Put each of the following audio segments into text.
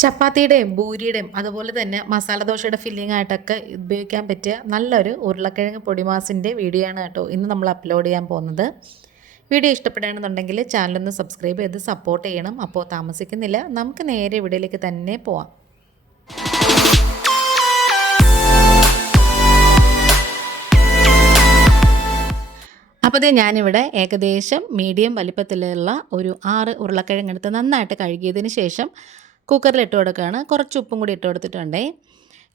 ചപ്പാത്തിയുടെയും ബൂരിയുടെയും അതുപോലെ തന്നെ മസാല ദോശയുടെ ഫില്ലിംഗ് ആയിട്ടൊക്കെ ഉപയോഗിക്കാൻ പറ്റിയ നല്ലൊരു ഉരുളക്കിഴങ്ങ് പൊടിമാസിന്റെ വീഡിയോ ആണ് കേട്ടോ ഇന്ന് നമ്മൾ അപ്ലോഡ് ചെയ്യാൻ പോകുന്നത്. വീഡിയോ ഇഷ്ടപ്പെടുകയാണെന്നുണ്ടെങ്കിൽ ചാനലൊന്ന് സബ്സ്ക്രൈബ് ചെയ്ത് സപ്പോർട്ട് ചെയ്യണം. അപ്പോൾ താമസിക്കുന്നില്ല. നമുക്ക് നേരെ വീഡിയോയിലേക്ക് തന്നെ പോവാം. അപ്പോൾ ഇത് ഞാനിവിടെ ഏകദേശം മീഡിയം വലിപ്പത്തിലുള്ള ഒരു ആറ് ഉരുളക്കിഴങ്ങ് എടുത്ത് നന്നായിട്ട് കഴുകിയതിന് ശേഷം കുക്കറിൽ ഇട്ട് കൊടുക്കുകയാണ്. കുറച്ച് ഉപ്പും കൂടി ഇട്ട് കൊടുത്തിട്ടുണ്ടേ.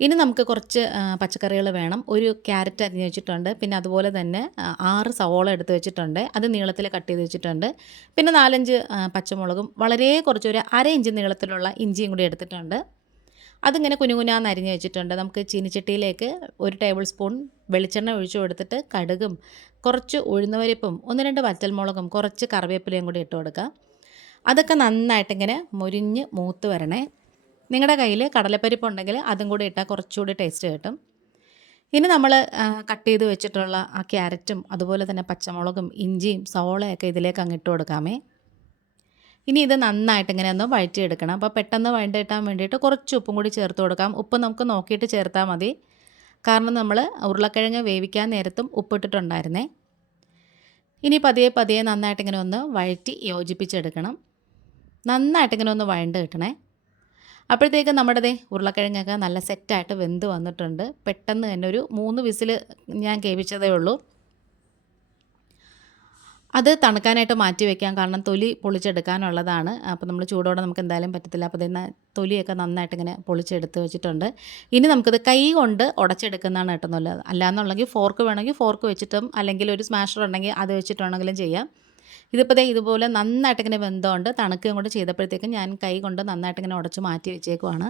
ഇനി നമുക്ക് കുറച്ച് പച്ചക്കറികൾ വേണം. ഒരു ക്യാരറ്റ് അരിഞ്ഞ് വെച്ചിട്ടുണ്ട്. പിന്നെ അതുപോലെ തന്നെ ആറ് സവോള എടുത്ത് വെച്ചിട്ടുണ്ട്. അത് നീളത്തിൽ കട്ട് ചെയ്ത് വെച്ചിട്ടുണ്ട്. പിന്നെ നാലഞ്ച് പച്ചമുളകും വളരെ കുറച്ച് ഒരു അര ഇഞ്ച് നീളത്തിലുള്ള ഇഞ്ചിയും കൂടി എടുത്തിട്ടുണ്ട്. അതിങ്ങനെ കുനുകുനാന്ന് അരിഞ്ഞ് വെച്ചിട്ടുണ്ട്. നമുക്ക് ചീനിച്ചട്ടിയിലേക്ക് ഒരു ടേബിൾ സ്പൂൺ വെളിച്ചെണ്ണ ഒഴിച്ചു കൊടുത്തിട്ട് കടുകും കുറച്ച് ഉഴുന്നവരിപ്പും ഒന്ന് രണ്ട് വറ്റൽമുളകും കുറച്ച് കറിവേപ്പിലയും കൂടി ഇട്ട് കൊടുക്കുക അതൊക്കെ നന്നായിട്ടിങ്ങനെ മുരിഞ്ഞ് മൂത്ത് വരണേ. നിങ്ങളുടെ കയ്യിൽ കടലപ്പരിപ്പ് ഉണ്ടെങ്കിൽ അതും കൂടി ഇട്ടാൽ കുറച്ചുകൂടി ടേസ്റ്റ് കിട്ടും. ഇനി നമ്മൾ കട്ട് ചെയ്ത് വെച്ചിട്ടുള്ള ആ ക്യാരറ്റും അതുപോലെ തന്നെ പച്ചമുളകും ഇഞ്ചിയും സവോളയൊക്കെ ഇതിലേക്ക് അങ്ങ് ഇട്ട് കൊടുക്കാമേ. ഇനി ഇത് നന്നായിട്ട് ഇങ്ങനെ ഒന്ന് വഴറ്റിയെടുക്കണം. അപ്പോൾ പെട്ടെന്ന് വഴണ്ടിട്ടാൻ വേണ്ടിയിട്ട് കുറച്ച് ഉപ്പും കൂടി ചേർത്ത് കൊടുക്കാം. ഉപ്പ് നമുക്ക് നോക്കിയിട്ട് ചേർത്താൽ മതി. കാരണം നമ്മൾ ഉരുളക്കിഴങ്ങ് വേവിക്കാൻ നേരത്തും ഉപ്പിട്ടിട്ടുണ്ടായിരുന്നേ. ഇനി പതിയെ പതിയെ നന്നായിട്ട് ഇങ്ങനെ ഒന്ന് വഴറ്റി യോജിപ്പിച്ചെടുക്കണം. നന്നായിട്ട് ഇങ്ങനെ ഒന്ന് വഴണ്ട് കിട്ടണേ. അപ്പോഴത്തേക്ക് ദേ ഉരുളക്കിഴങ്ങൊക്കെ നല്ല സെറ്റായിട്ട് വെന്ത് വന്നിട്ടുണ്ട്. പെട്ടെന്ന് തന്നെ ഒരു മൂന്ന് വിസിൽ ഞാൻ കേൾപ്പിച്ചതേ ഉള്ളൂ. അത് തണുക്കാനായിട്ട് മാറ്റി വെക്കാം. കാരണം തൊലി പൊളിച്ചെടുക്കാനുള്ളതാണ്. അപ്പോൾ നമ്മൾ ചൂടോടെ നമുക്ക് എന്തായാലും പറ്റത്തില്ല. അപ്പോൾ ഇതിന് തൊലിയൊക്കെ നന്നായിട്ട് ഇങ്ങനെ പൊളിച്ചെടുത്ത് വെച്ചിട്ടുണ്ട്. ഇനി നമുക്കിത് കൈ കൊണ്ട് ഉടച്ചെടുക്കുന്നതാണ് കേട്ടോ നല്ലത്. അല്ലാന്നുണ്ടെങ്കിൽ ഫോർക്ക് വേണമെങ്കിൽ ഫോർക്ക് വെച്ചിട്ടും അല്ലെങ്കിൽ ഒരു സ്മാഷർ ഉണ്ടെങ്കിൽ അത് വെച്ചിട്ടുണ്ടെങ്കിലും ചെയ്യാം. ഇതിപ്പോൾ ഇതുപോലെ നന്നായിട്ട് ഇങ്ങനെ വെന്തോണ്ട് തണുക്കുകയും കൊണ്ട് ചെയ്തപ്പോഴത്തേക്കും ഞാൻ കൈ കൊണ്ട് നന്നായിട്ട് ഇങ്ങനെ ഉടച്ച് മാറ്റി വെച്ചേക്കുവാണ്.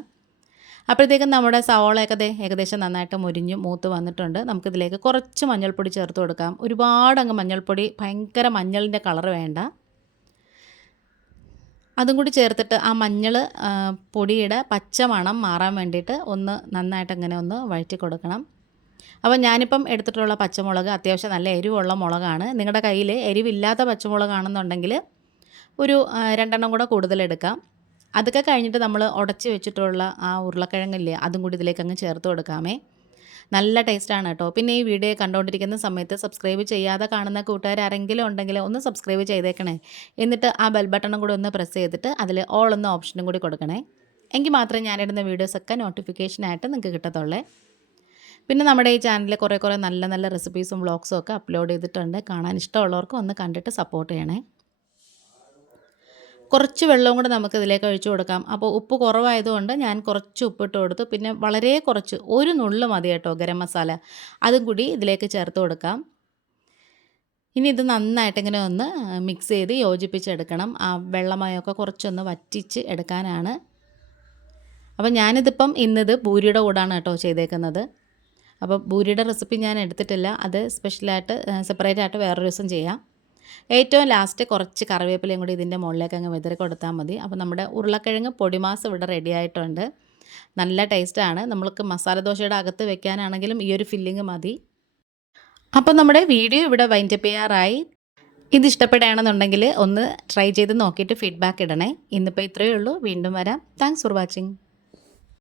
അപ്പോഴത്തേക്കും നമ്മുടെ സവോളയൊക്കെ ദേ ഏകദേശം നന്നായിട്ട് മുരിഞ്ഞ് മൂത്ത് വന്നിട്ടുണ്ട്. നമുക്കിതിലേക്ക് കുറച്ച് മഞ്ഞൾപ്പൊടി ചേർത്ത് കൊടുക്കാം. ഒരുപാട് അങ്ങ് മഞ്ഞൾപ്പൊടി ഭയങ്കര മഞ്ഞളിന്റെ കളർ വേണ്ട. അതും കൂടി ചേർത്തിട്ട് ആ മഞ്ഞൾ പൊടിയുടെ പച്ച മണം മാറാൻ വേണ്ടിയിട്ട് ഒന്ന് നന്നായിട്ട് അങ്ങനെ ഒന്ന് വഴറ്റി കൊടുക്കണം. അപ്പോൾ ഞാനിപ്പം എടുത്തിട്ടുള്ള പച്ചമുളക് അത്യാവശ്യം നല്ല എരിവുള്ള മുളകാണ്. നിങ്ങളുടെ കയ്യിൽ എരിവില്ലാത്ത പച്ചമുളകാണെന്നുണ്ടെങ്കിൽ ഒരു രണ്ടെണ്ണം കൂടെ കൂടുതൽ എടുക്കാം. അതൊക്കെ കഴിഞ്ഞിട്ട് നമ്മൾ ഉടച്ച് വെച്ചിട്ടുള്ള ആ ഉരുളക്കിഴങ്ങില്ലേ അതും കൂടി ഇതിലേക്ക് അങ്ങ് ചേർത്ത് കൊടുക്കാമേ. നല്ല ടേസ്റ്റാണ് കേട്ടോ. പിന്നെ ഈ വീഡിയോ കണ്ടുകൊണ്ടിരിക്കുന്ന സമയത്ത് സബ്സ്ക്രൈബ് ചെയ്യാതെ കാണുന്ന കൂട്ടുകാർ ആരെങ്കിലും ഉണ്ടെങ്കിൽ ഒന്ന് സബ്സ്ക്രൈബ് ചെയ്തേക്കണേ. എന്നിട്ട് ആ ബെൽ ബട്ടണും കൂടി ഒന്ന് പ്രസ് ചെയ്തിട്ട് അതിൽ ഓൾ എന്ന ഓപ്ഷനും കൂടി കൊടുക്കണേ. എങ്കിൽ മാത്രമേ ഞാനിടുന്ന വീഡിയോസൊക്കെ നോട്ടിഫിക്കേഷനായിട്ട് നിങ്ങൾക്ക് കിട്ടത്തുള്ളേ. പിന്നെ നമ്മുടെ ഈ ചാനലിൽ കുറേ കുറേ നല്ല നല്ല റെസിപ്പീസും വ്ളോഗ്സും ഒക്കെ അപ്ലോഡ് ചെയ്തിട്ടുണ്ട്. കാണാൻ ഇഷ്ടമുള്ളവർക്ക് ഒന്ന് കണ്ടിട്ട് സപ്പോർട്ട് ചെയ്യണേ. കുറച്ച് വെള്ളവും കൂടെ നമുക്ക് ഇതിലേക്ക് ഒഴിച്ചു കൊടുക്കാം. അപ്പോൾ ഉപ്പ് കുറവായതുകൊണ്ട് ഞാൻ കുറച്ച് ഉപ്പിട്ട് കൊടുത്തു. പിന്നെ വളരെ കുറച്ച് ഒരു നുള്ളു മതി കേട്ടോ ഗരം മസാല. അതും കൂടി ഇതിലേക്ക് ചേർത്ത് കൊടുക്കാം. ഇനി ഇത് നന്നായിട്ട് ഇങ്ങനെ ഒന്ന് മിക്സ് ചെയ്ത് യോജിപ്പിച്ചെടുക്കണം. ആ വെള്ളമയമൊക്കെ കുറച്ചൊന്ന് വറ്റിച്ച് എടുക്കാനാണ്. അപ്പോൾ ഞാനിതിപ്പം ഇന്നിത് പൂരിയുടെ കൂടാണ് കേട്ടോ ചെയ്തേക്കുന്നത്. അപ്പോൾ ബൂരിയുടെ റെസിപ്പി ഞാൻ എടുത്തിട്ടില്ല. അത് സ്പെഷ്യലായിട്ട് സെപ്പറേറ്റ് ആയിട്ട് വേറൊരു ദിവസം ചെയ്യാം. ഏറ്റവും ലാസ്റ്റ് കുറച്ച് കറിവേപ്പിലയും കൂടി ഇതിന്റെ മുകളിലേക്ക് അങ്ങ് വിതറി കൊടുത്താൽ മതി. അപ്പോൾ നമ്മുടെ ഉരുളക്കിഴങ്ങ് പൊടിമാസ് ഇവിടെ റെഡി ആയിട്ടുണ്ട്. നല്ല ടേസ്റ്റാണ് നമ്മൾക്ക് മസാല ദോശയുടെ അകത്ത് വെക്കാനാണെങ്കിലും ഈ ഒരു ഫില്ലിങ് മതി. അപ്പോൾ നമ്മുടെ വീഡിയോ ഇവിടെ വൈൻഡപ്പ് ചെയ്യാറായി. ഇത് ഇഷ്ടപ്പെടുകയാണെന്നുണ്ടെങ്കിൽ ഒന്ന് ട്രൈ ചെയ്ത് നോക്കിയിട്ട് ഫീഡ്ബാക്ക് ഇടണേ. ഇന്നിപ്പോൾ ഇത്രയേ ഉള്ളൂ. വീണ്ടും വരാം. Thanks for watching